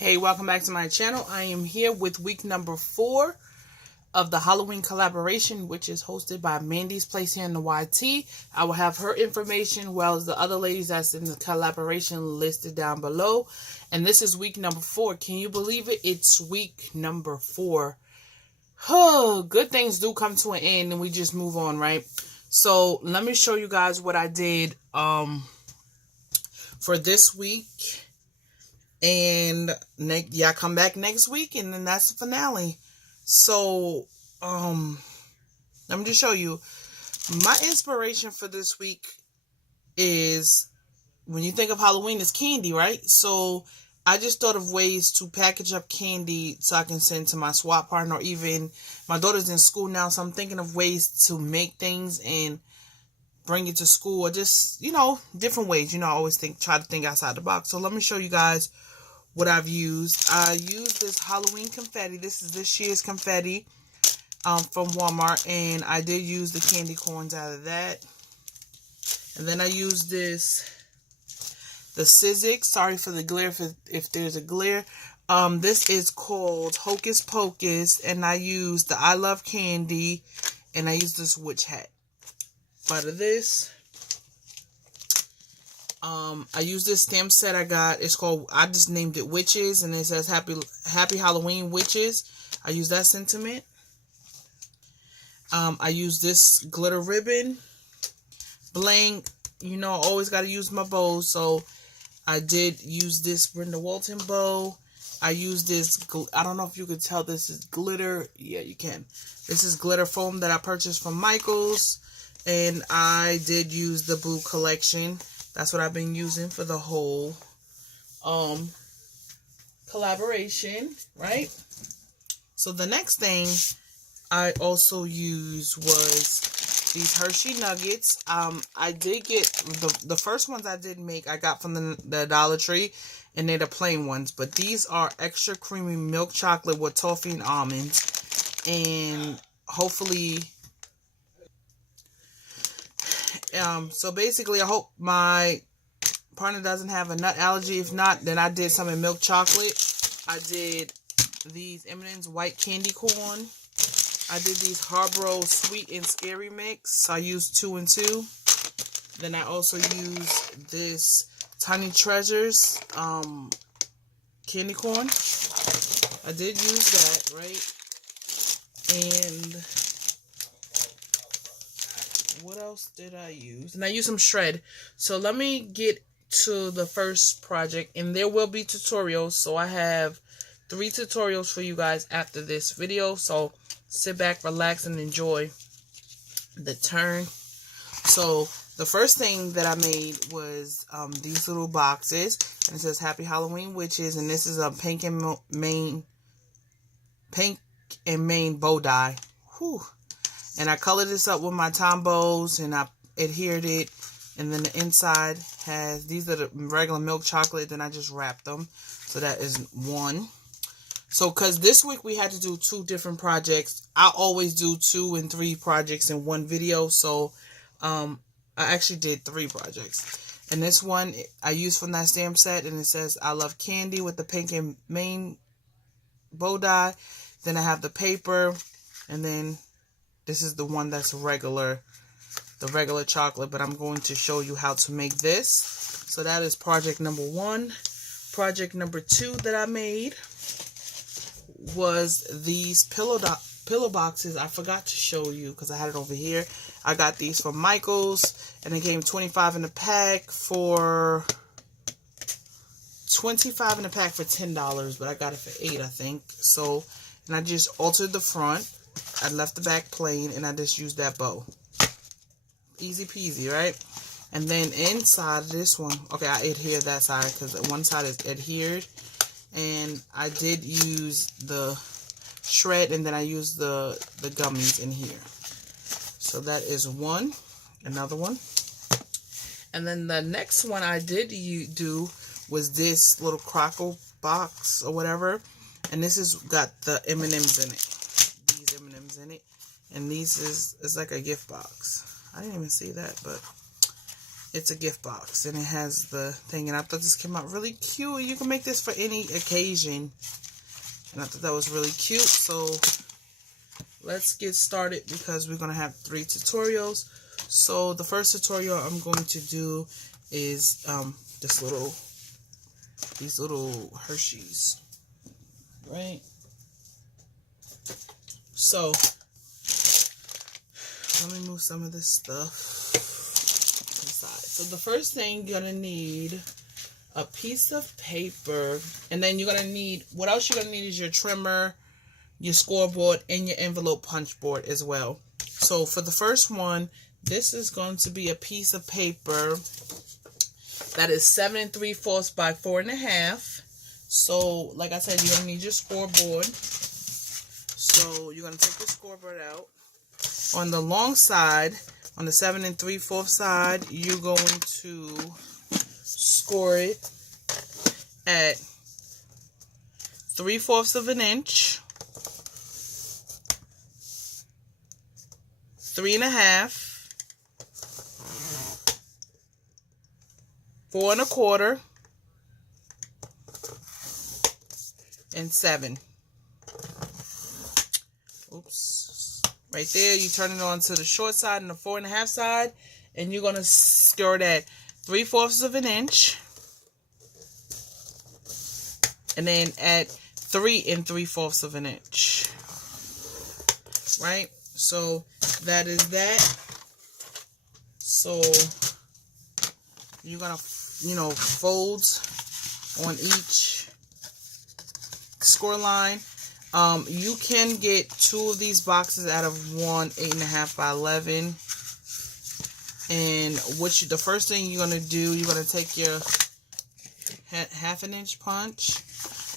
Hey, welcome back to my channel. I am here with week number 4 of the Halloween collaboration, which is hosted by Mandy's Place here in the YT. I will have her information, as well as the other ladies that's in the collaboration listed down below. And this is week number 4. Can you believe it? It's week number 4. Oh, good things do come to an end and we just move on, right? So let me show you guys what I did for this week. And y'all come back next week, and then that's the finale. So, let me just show you. My inspiration for this week is, when you think of Halloween, it's candy, right? So, I just thought of ways to package up candy so I can send to my swap partner, or even my daughter's in school now, so I'm thinking of ways to make things and bring it to school, or just, different ways. I always try to think outside the box. So, let me show you guys what I've used. I used this Halloween confetti. This is this year's confetti from Walmart, and I did use the candy corns out of that. And then I used the Sizzix. Sorry for the glare if there's a glare. This is called Hocus Pocus, and I used the I Love Candy, and I used this witch hat. Out of this, I use this stamp set I got. It's called, I just named it Witches, and it says Happy Halloween Witches. I use that sentiment. I use this glitter ribbon. Blank, always got to use my bows, so I did use this Brenda Walton bow. I use this, I don't know if you could tell this is glitter. Yeah, you can. This is glitter foam that I purchased from Michael's, and I did use the Boo collection. That's what I've been using for the whole collaboration, right? So the next thing I also used was these Hershey Nuggets. I did get the first ones I did make, I got from the Dollar Tree, and they're the plain ones. But these are extra creamy milk chocolate with toffee and almonds. And hopefully, so basically, I hope my partner doesn't have a nut allergy. If not, then I did some in milk chocolate. I did these M&M's white candy corn. I did these Harborough sweet and scary mix. I used 2 and 2. Then I also used this Tiny Treasures candy corn. I did use that, right? And what else did I use? And I used some shred. So let me get to the first project, and there will be tutorials. So I have 3 tutorials for you guys after this video. So sit back, relax, and enjoy the turn. So the first thing that I made was these little boxes, and it says Happy Halloween Witches, and this is a pink and Maine bow die. Whew. And I colored this up with my Tombows, and I adhered it. And then the inside has, these are the regular milk chocolate. Then I just wrapped them. So that is 1. So, because this week we had to do 2 different projects. I always do 2 and 3 projects in one video. So, I actually did 3 projects. And this one I used from that stamp set. And it says, I Love Candy with the pink and Maine bow die. Then I have the paper. And then this is the one that's regular chocolate, but I'm going to show you how to make this. So that is project number 1. Project number 2 that I made was these pillow boxes. I forgot to show you because I had it over here. I got these from Michael's, and they came 25 in a pack for $10, but I got it for $8, I think. So, and I just altered the front. I left the back plain, and I just used that bow. Easy peasy, right? And then inside this one, okay, I adhered that side because one side is adhered. And I did use the shred, and then I used the gummies in here. So that is one. Another one. And then the next one I did do was this little crockle box or whatever. And this has got the M&M's in it. In it, and these is like a gift box. I didn't even see that, but it's a gift box, and it has the thing, and I thought this came out really cute. You can make this for any occasion, and I thought that was really cute. So let's get started because we're going to have 3 tutorials. So the first tutorial I'm going to do is these little Hershey's, right? So let me move some of this stuff inside. So the first thing you're gonna need a piece of paper, and then you're gonna need, what else you're gonna need is your trimmer, your scoreboard, and your envelope punch board as well. So for the first one, this is going to be a piece of paper that is 7 3/4 by 4 1/2. So like I said, you're gonna need your scoreboard. So you're gonna take the scoreboard out. On the long side, on the 7 3/4 side, you're going to score it at 3/4 of an inch, 3 1/2, 4 1/4, and 7. Oops. Right there, you turn it on to the short side and the 4 1/2 side, and you're going to score it at 3/4 of an inch, and then at 3 3/4 of an inch. Right? So that is that. So you're going to, fold on each score line. You can get 2 of these boxes out of one 8 1/2 by 11. And the first thing you're gonna do, you're gonna take your 1/2 inch punch,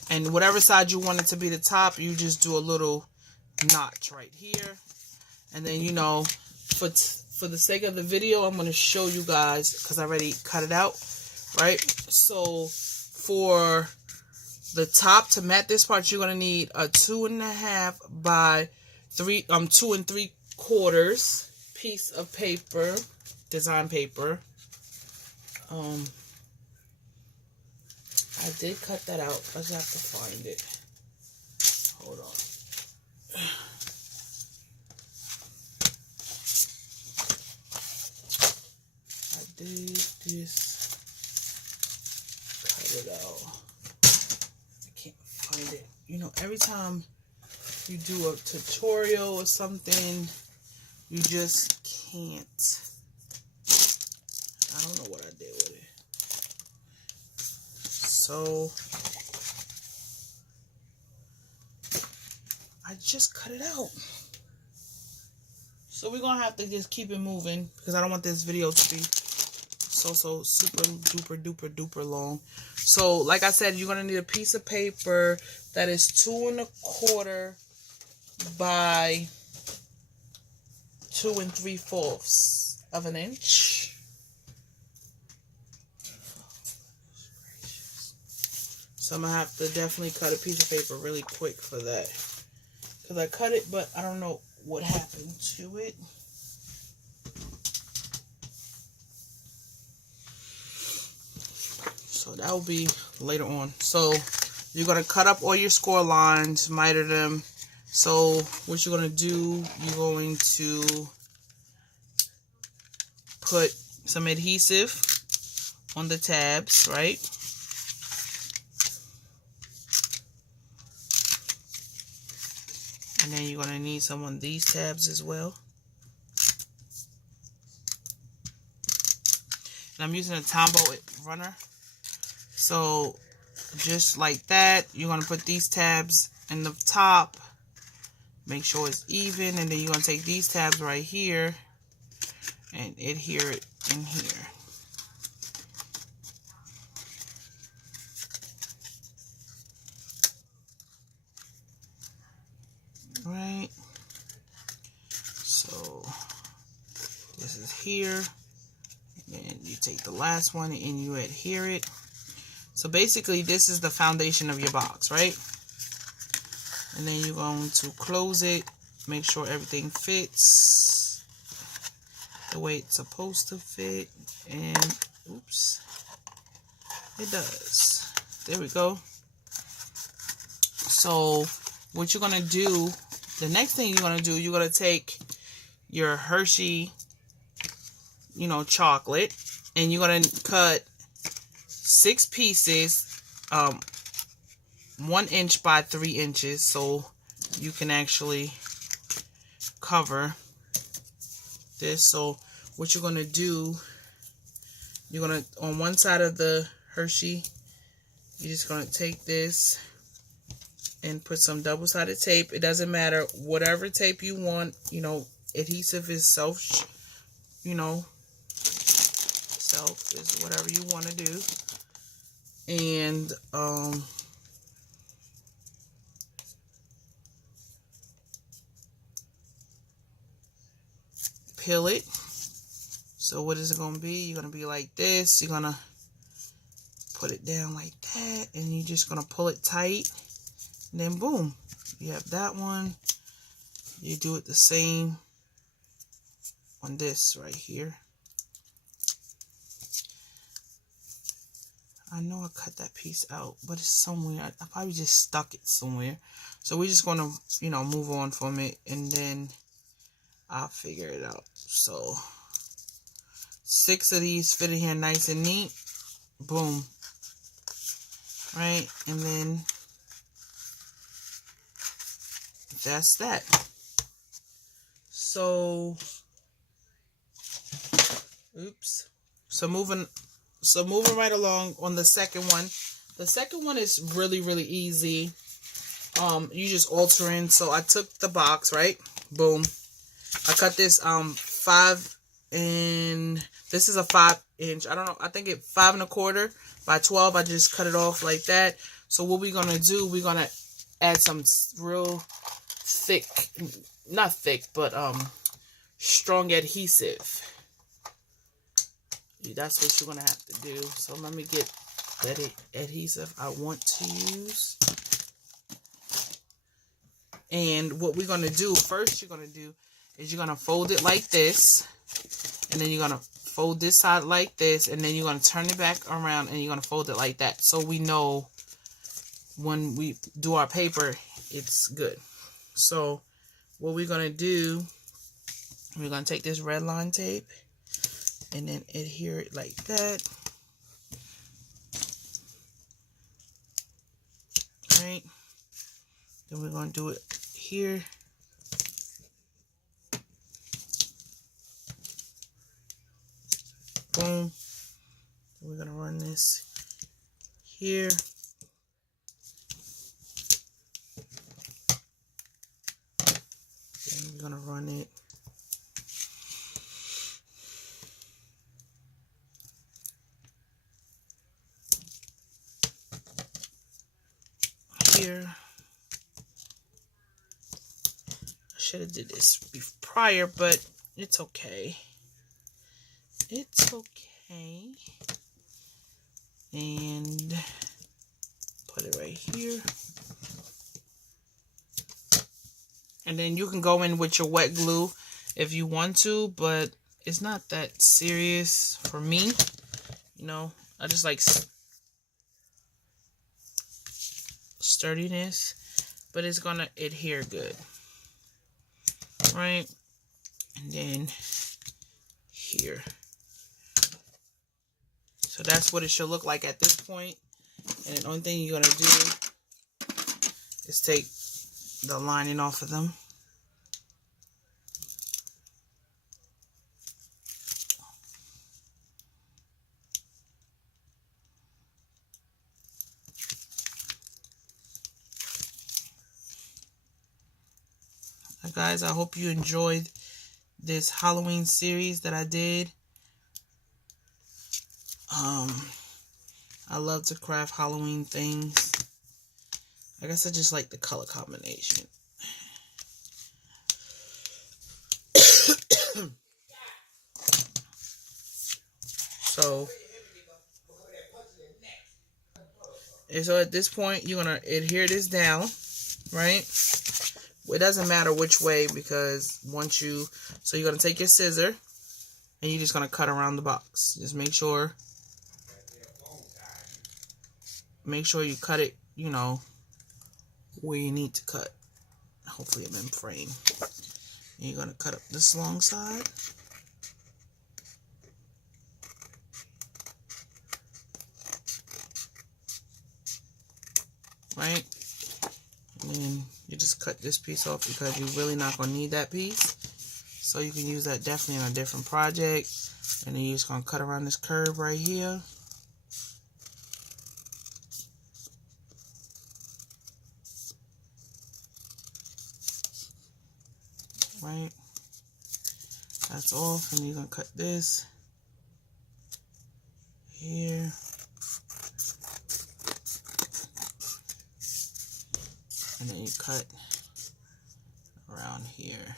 and whatever side you want it to be the top, you just do a little notch right here. And then for the sake of the video, I'm gonna show you guys because I already cut it out, right? So for the top, to mat this part, you're gonna need a 2 1/2 by 2 3/4 piece of paper, design paper. I did cut that out. I just have to find it. Hold on. I did just cut it out. Find it. Every time you do a tutorial or something, you just can't. I don't know what I did with it. So I just cut it out. So we're gonna have to just keep it moving because I don't want this video to be so super duper long. So like I said, you're gonna need a piece of paper that is 2 1/4 by 2 3/4 of an inch. So I'm gonna have to definitely cut a piece of paper really quick for that, because I cut it, but I don't know what happened to it. So that will be later on. So you're going to cut up all your score lines, miter them. So what you're going to do, you're going to put some adhesive on the tabs, right? And then you're going to need some on these tabs as well. And I'm using a Tombow runner. So just like that, you're going to put these tabs in the top, make sure it's even, and then you're going to take these tabs right here and adhere it in here. Right, so this is here, and then you take the last one and you adhere it. So basically this is the foundation of your box, right? And then you're going to close it, make sure everything fits, the way it's supposed to fit, and oops, it does. There we go. So what you're gonna do, the next thing you're gonna do, you're gonna take your Hershey, you know, chocolate, and you're gonna cut 6 pieces, 1 inch by 3 inches, so you can actually cover this. So what you're gonna do, you're gonna, on one side of the Hershey, you're just gonna take this and put some double-sided tape. It doesn't matter, whatever tape you want, you know, adhesive is self, you know, self is whatever you want to do. And peel it. So what is it going to be? You're going to be like this. You're going to put it down like that, and you're just going to pull it tight, and then boom, you have that one. You do it the same on this right here. I know I cut that piece out, but it's somewhere. I probably just stuck it somewhere. So we're just going to, you know, move on from it, and then I'll figure it out. So 6 of these fit in here nice and neat. Boom. Right? And then that's that. So oops. So moving right along on the second one. The second one is really, really easy. You just alter in. So I took the box, right? Boom. I cut this 5 and this is a 5 inch. I don't know. I think it's 5 1/4 by 12. I just cut it off like that. So what we're gonna do, we're gonna add some real thick, not thick, but strong adhesive. That's what you're gonna have to do. So let me get that adhesive I want to use. And what we're gonna do first, you're gonna do is you're gonna fold it like this, and then you're gonna fold this side like this, and then you're gonna turn it back around, and you're gonna fold it like that, so we know when we do our paper it's good. So what we're gonna do, we're gonna take this red line tape and then adhere it like that. Right? Then we're gonna do it here. Boom. We're gonna run this here. Then we're gonna run it here. I should have did this prior, but it's okay. It's okay. And put it right here. And then you can go in with your wet glue if you want to, but it's not that serious for me. You know, I just like sturdiness, but it's gonna adhere good. Right? And then here. So that's what it should look like at this point. And the only thing you're gonna do is take the lining off of them. Now guys, I hope you enjoyed this Halloween series that I did. I love to craft Halloween things. I guess I just like the color combination. So at this point, you're going to adhere this down, right? It doesn't matter which way, because once you, so you're going to take your scissor, and you're just going to cut around the box. Just make sure you cut it, you know, where you need to cut. Hopefully I'm in frame. And you're going to cut up this long side. Right? And then you just cut this piece off because you're really not going to need that piece. So you can use that definitely on a different project. And then you're just going to cut around this curve right here. Right? That's off. And you're going to cut this here. And then you cut around here.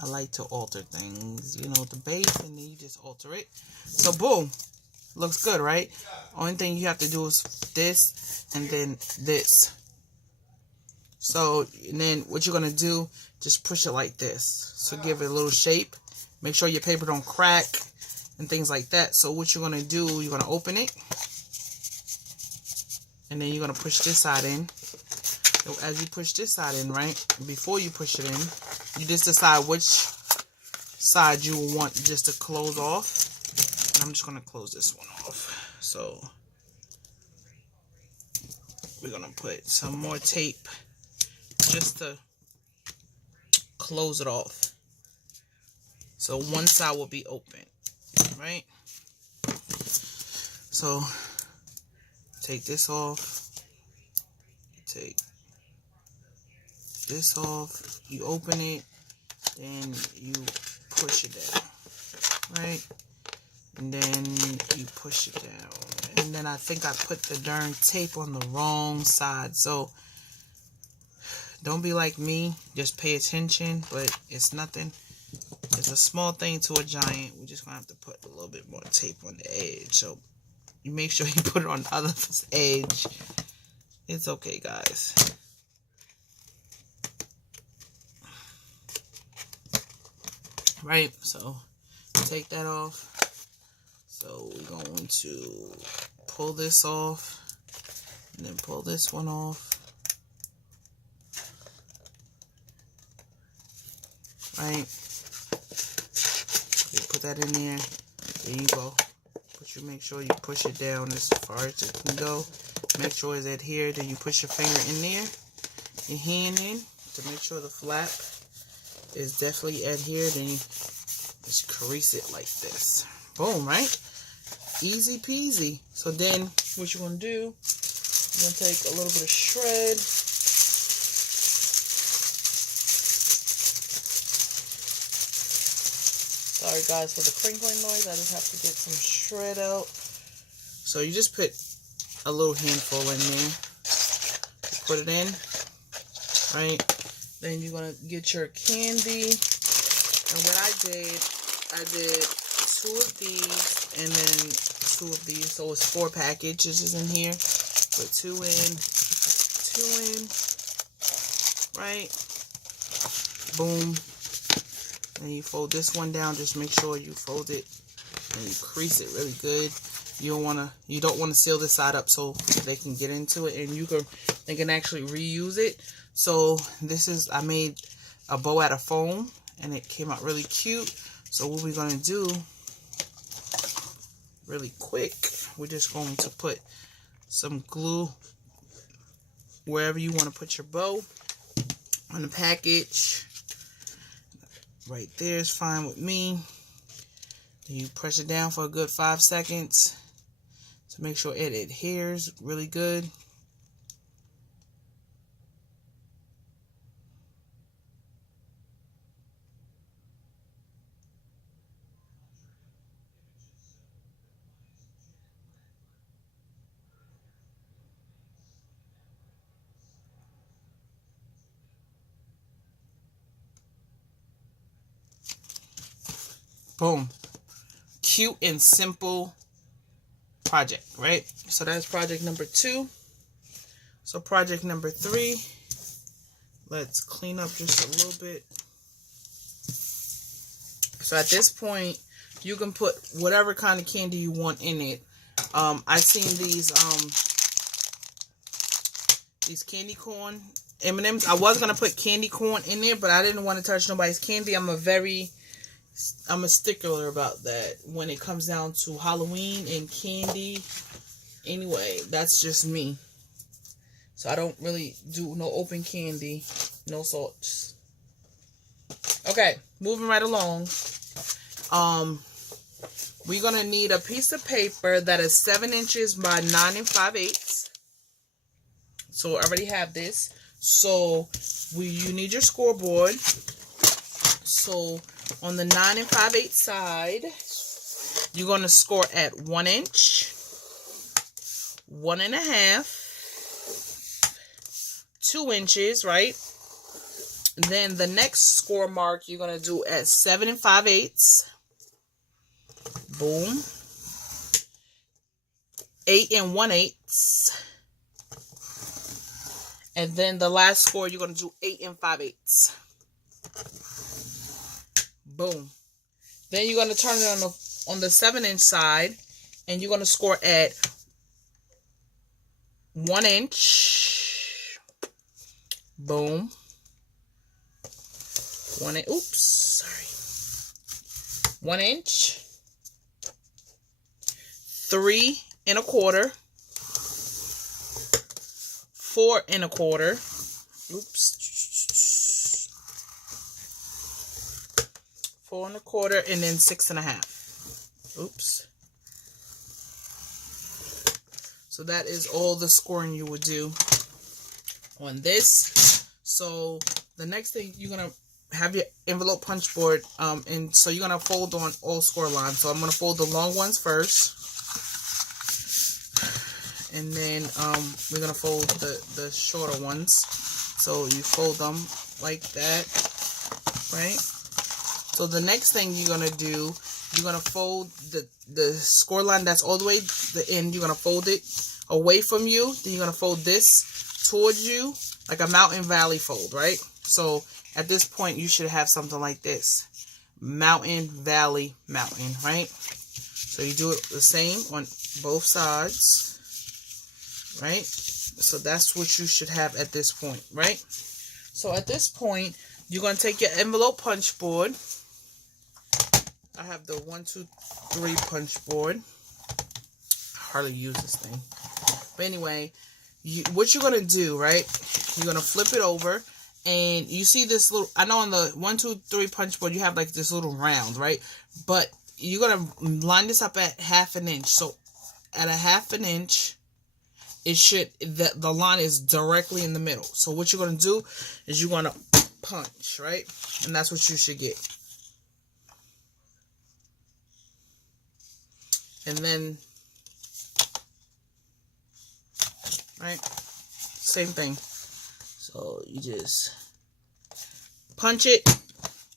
I like to alter things, you know, the base, and then you just alter it. So boom, looks good, right? Only thing you have to do is this and then this. So, and then what you're gonna do, just push it like this. So give it a little shape. Make sure your paper don't crack and things like that. So what you're gonna do, you're gonna open it. And then you're going to push this side in. So as you push this side in, right, before you push it in, you just decide which side you want just to close off. And I'm just going to close this one off. So we're going to put some more tape just to close it off. So one side will be open, right? So take this off, take this off, you open it, then you push it down, right? And then you push it down. And then I think I put the darn tape on the wrong side. So don't be like me, just pay attention, but it's nothing. It's a small thing to a giant. We're just gonna have to put a little bit more tape on the edge. So you make sure you put it on the other edge. It's okay, guys. Right, so take that off. So we're going to pull this off. And then pull this one off. Right. You put that in there. There you go. But you make sure you push it down as far as it can go. Make sure it's adhered. Then you push your finger in there, your hand in, to make sure the flap is definitely adhered. And you just crease it like this. Boom, right? Easy peasy. So then what you're going to do, you're going to take a little bit of shred. Sorry guys for the crinkling noise. I just have to get some shred out. So you just put a little handful in there. Put it in. Right. Then you're going to get your candy. And what I did 2 of these and then 2 of these. So it's 4 packages in here. Put 2 in. 2 in. Right. Boom. And you fold this one down. Just make sure you fold it and you crease it really good. You don't want to seal this side up so they can get into it, and they can actually reuse it. So this is, I made a bow out of foam and it came out really cute. So what we're gonna do really quick, we're just going to put some glue wherever you want to put your bow on the package. Right there is fine with me. Then you press it down for a good 5 seconds to make sure it adheres really good. Boom. Cute and simple project, right? So that's project number 2. So project number 3, let's clean up just a little bit. So at this point, you can put whatever kind of candy you want in it. I've seen these candy corn M&Ms. I was gonna put candy corn in there, but I didn't want to touch nobody's candy. I'm a stickler about that when it comes down to Halloween and candy. Anyway, that's just me. So I don't really do no open candy, no salts. Okay, moving right along. We're gonna need a piece of paper that is 7 inches by 9 5/8. So I already have this. So you need your scoreboard. So on the 9 5/8 side, you're gonna score at 1 inch, 1 1/2, 2 inches, right? Then the next score mark you're gonna do at 7 5/8. Boom. 8 1/8. And then the last score you're gonna do 8 5/8. Boom. Then you're gonna turn it on the 7 inch side, and you're gonna score at 1 inch. Boom. 1 inch. Oops, sorry. 1 inch. 3 1/4. 4 1/4. Oops. 4 1/4, and then 6 1/2. Oops. So that is all the scoring you would do on this. So the next thing, you're gonna have your envelope punch board, and so you're gonna fold on all score lines. So I'm gonna fold the long ones first, and then we're gonna fold the shorter ones. So you fold them like that, right? So the next thing you're gonna do, you're gonna fold the score line that's all the way to the end. You're gonna fold it away from you. Then you're gonna fold this towards you, like a mountain valley fold, right? So at this point, you should have something like this: mountain, valley, mountain, right? So you do it the same on both sides, right? So that's what you should have at this point, right? So at this point, you're gonna take your envelope punch board. I have the 1, 2, 3 punch board. I hardly use this thing. But anyway, what you're going to do, right? You're going to flip it over. And you see this little... I know on the 1, 2, 3 punch board, you have like this little round, right? But you're going to line this up at 1/2 inch. So at a 1/2 inch, it should... The line is directly in the middle. So what you're going to do is you're going to punch, right? And that's what you should get. And then, right, same thing. So you just punch it,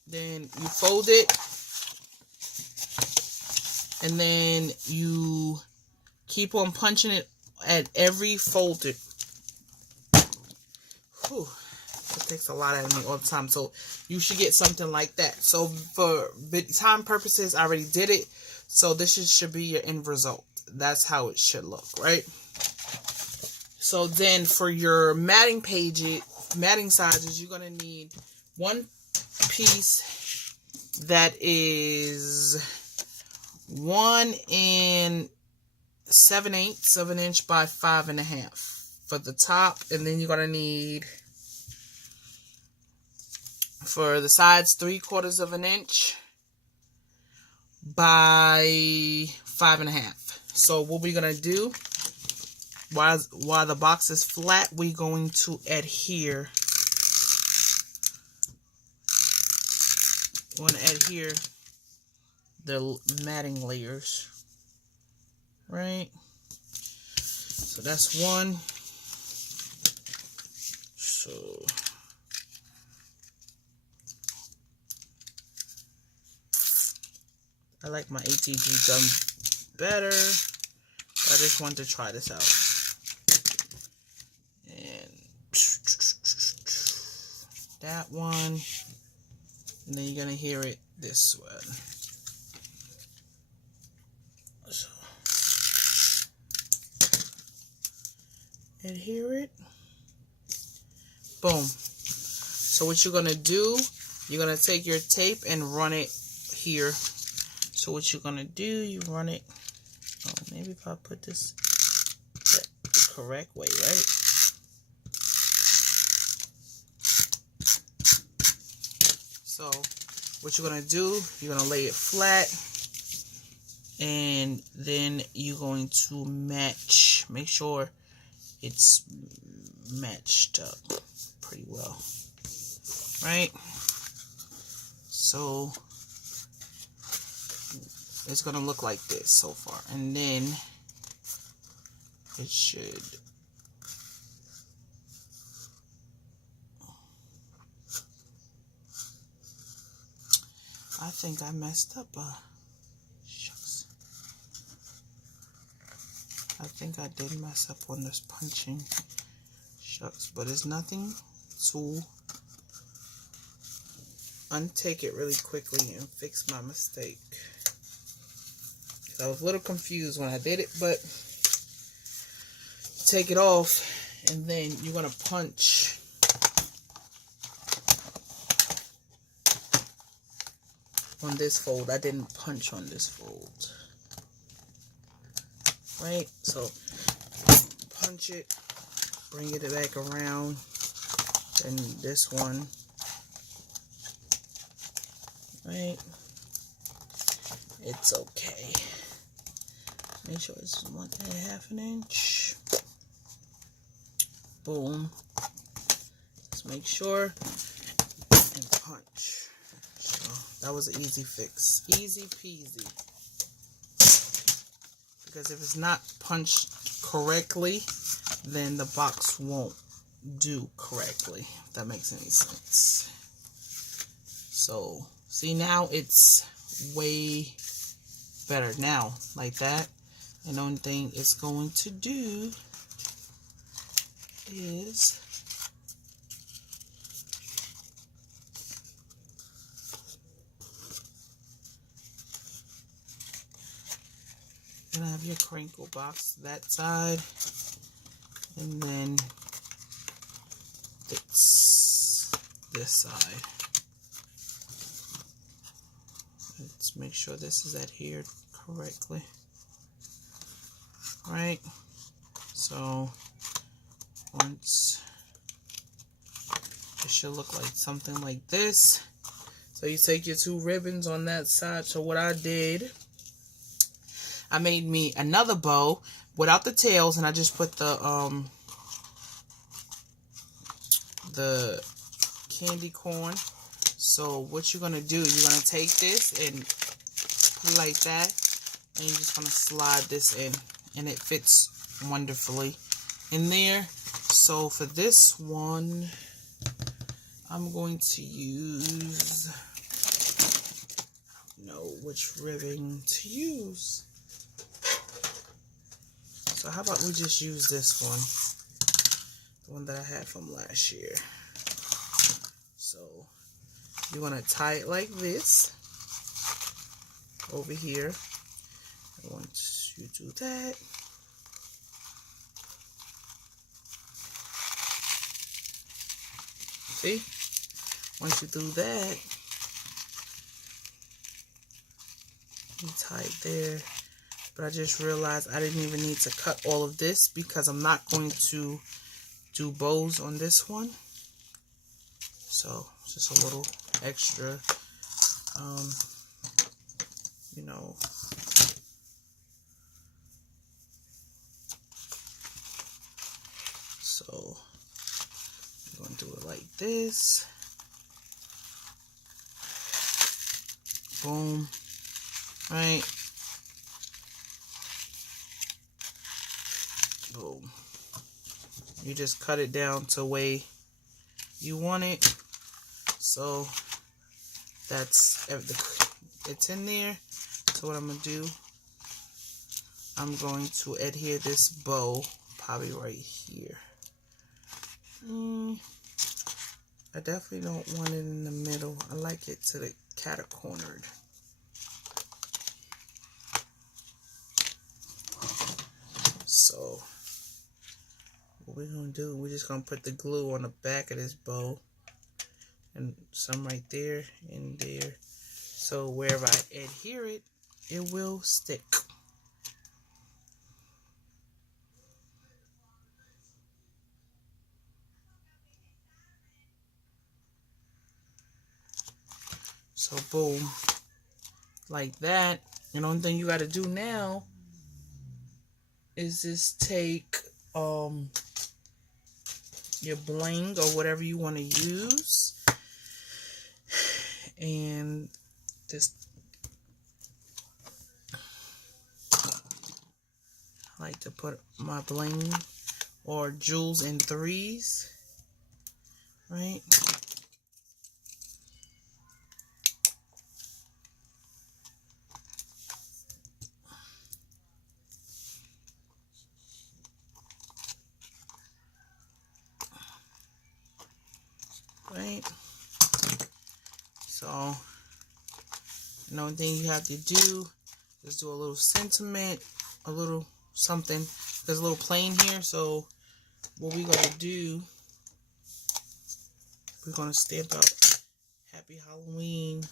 then you fold it, and then you keep on punching it at every folded. Whew, it takes a lot out of me all the time. So you should get something like that. So for time purposes, I already did it. So this should be your end result. That's how it should look, right? So then for your matting sizes, you're going to need one piece that is 1 7/8 of an inch by 5 1/2 for the top. And then you're going to need, for the sides, 3/4 of an inch by 5 1/2. So what we're gonna do, while the box is flat, we're going to adhere. We want to adhere the matting layers, right? So that's one. So I like my ATG gum better. I just want to try this out. And that one. And then you're going to hear it this one. So, adhere it. Boom. So what you're gonna do, you're gonna take your tape and run it here. So what you're gonna do, you run it. Oh, maybe if I put this the correct way, right? So what you're gonna do, you're gonna lay it flat, and then you're going to match. Make sure it's matched up pretty well, right? So it's gonna look like this so far, and then it should. I think I messed up. Shucks. I think I did mess up on this punching. Shucks, but it's nothing to untake it really quickly and fix my mistake. I was a little confused when I did it, but take it off, and then you're gonna punch on this fold. I didn't punch on this fold, right? So punch it, bring it back around, and this one, right? It's okay. Make sure it's 1.5 inch. Boom. Just make sure and punch. So that was an easy fix. Easy peasy. Because if it's not punched correctly, then the box won't do correctly, if that makes any sense. So see, now it's way better now, like that. And the only thing it's going to do is you're gonna have your crinkle box that side, and then this side. Let's make sure this is adhered correctly. Right, so once it should look like something like this. So you take your two ribbons on that side. So what I did, I made me another bow without the tails, and I just put the candy corn. So what you're gonna do, you're gonna take this and put it like that, and you're just gonna slide this in, and it fits wonderfully in there. So for this one, I'm going to use, I don't know which ribbon to use. So how about we just use this one, the one that I had from last year. So you're gonna tie it like this over here. And once you do that, see? Once you do that, you tie it there. But I just realized I didn't even need to cut all of this because I'm not going to do bows on this one. So just a little extra, you know, so I'm going to do it like this. Boom. Right. Boom. You just cut it down to the way you want it. So that's it's in there. So what I'm gonna do, I'm going to adhere this bow probably right here. I definitely don't want it in the middle. I like it to the cat-cornered. So what we're gonna do, we're just gonna put the glue on the back of this bow and some right there and there. So wherever I adhere it, it will stick. So boom, like that. And the only thing you gotta do now is just take your bling or whatever you want to use and just I like to put my bling or jewels in threes, right? Right? So the only thing you have to do is do a little sentiment, a little something. There's a little plane here, so what we're gonna do, we're gonna stamp out Happy Halloween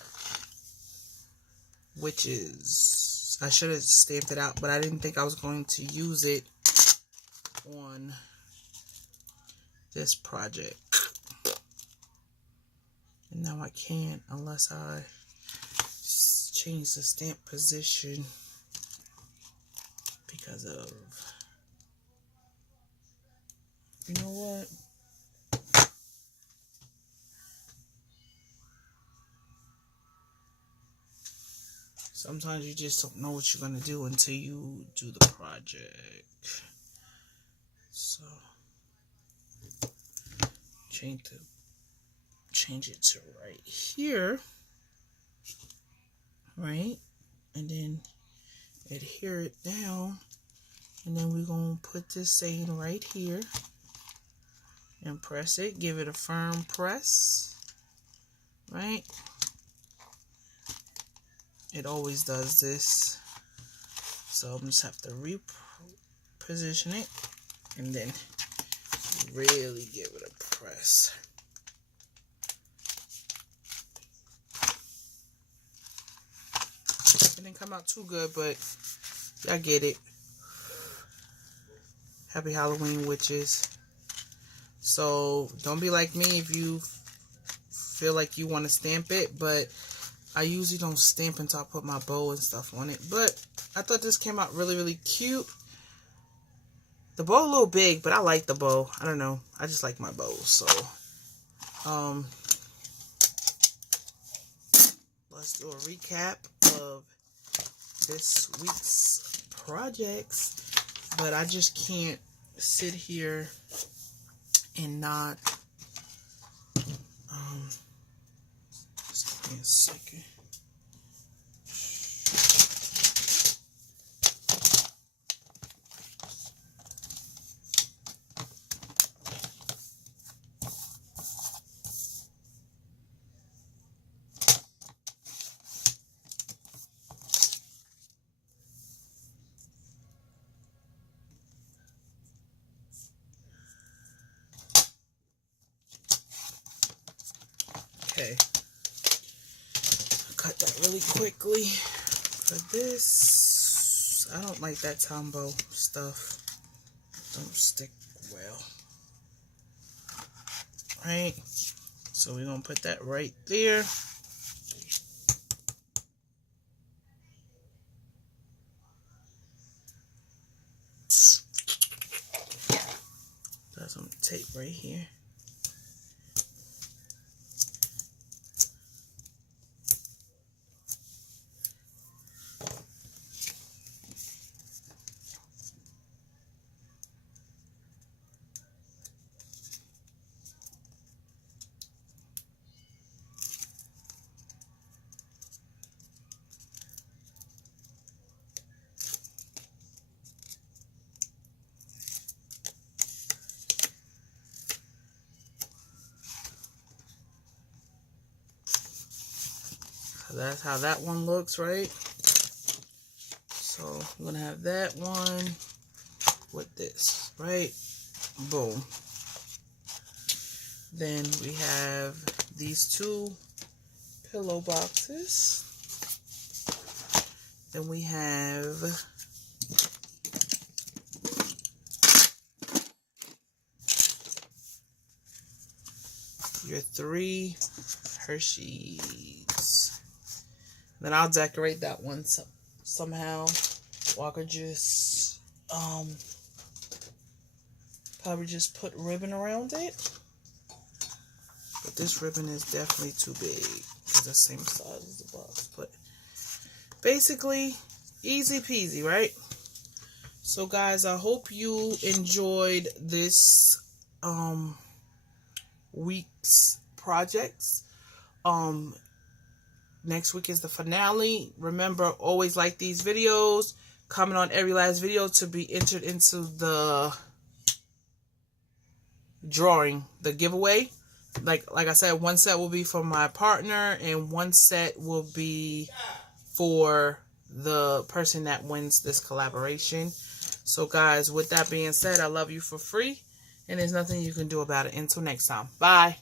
Witches. I should have stamped it out, but I didn't think I was going to use it on this project. And now I can't unless I change the stamp position because of, you know what? Sometimes you just don't know what you're going to do until you do the project. So, change it to right here. Right? And then adhere it down. And then we're going to put this saying right here. And press it. Give it a firm press. Right? It always does this. So I'm just have to reposition it. And then really give it a press. It didn't come out too good, but y'all get it. Happy Halloween, witches. So don't be like me if you feel like you want to stamp it, but I usually don't stamp until I put my bow and stuff on it. But I thought this came out really, really cute. The bow a little big, but I like the bow. I don't know. I just like my bow. So, let's do a recap of this week's projects. But I just can't sit here and not, just give me a second. Okay, cut that really quickly. For this, I don't like that tombow stuff. Don't stick well. Right? So we're gonna put that right there. Got some tape right here. That's how that one looks, right? So I'm gonna have that one with this, right? Boom. Then we have these two pillow boxes. Then we have your 3 Hershey's. Then I'll decorate that one somehow. Or I could just probably just put ribbon around it. But this ribbon is definitely too big. It's the same size as the box. But basically, easy peasy, right? So guys, I hope you enjoyed this week's projects. Next week is the finale. Remember, always like these videos. Comment on every last video to be entered into the drawing, the giveaway. Like I said, one set will be for my partner and one set will be for the person that wins this collaboration. So guys, with that being said, I love you for free and there's nothing you can do about it. Until next time. Bye.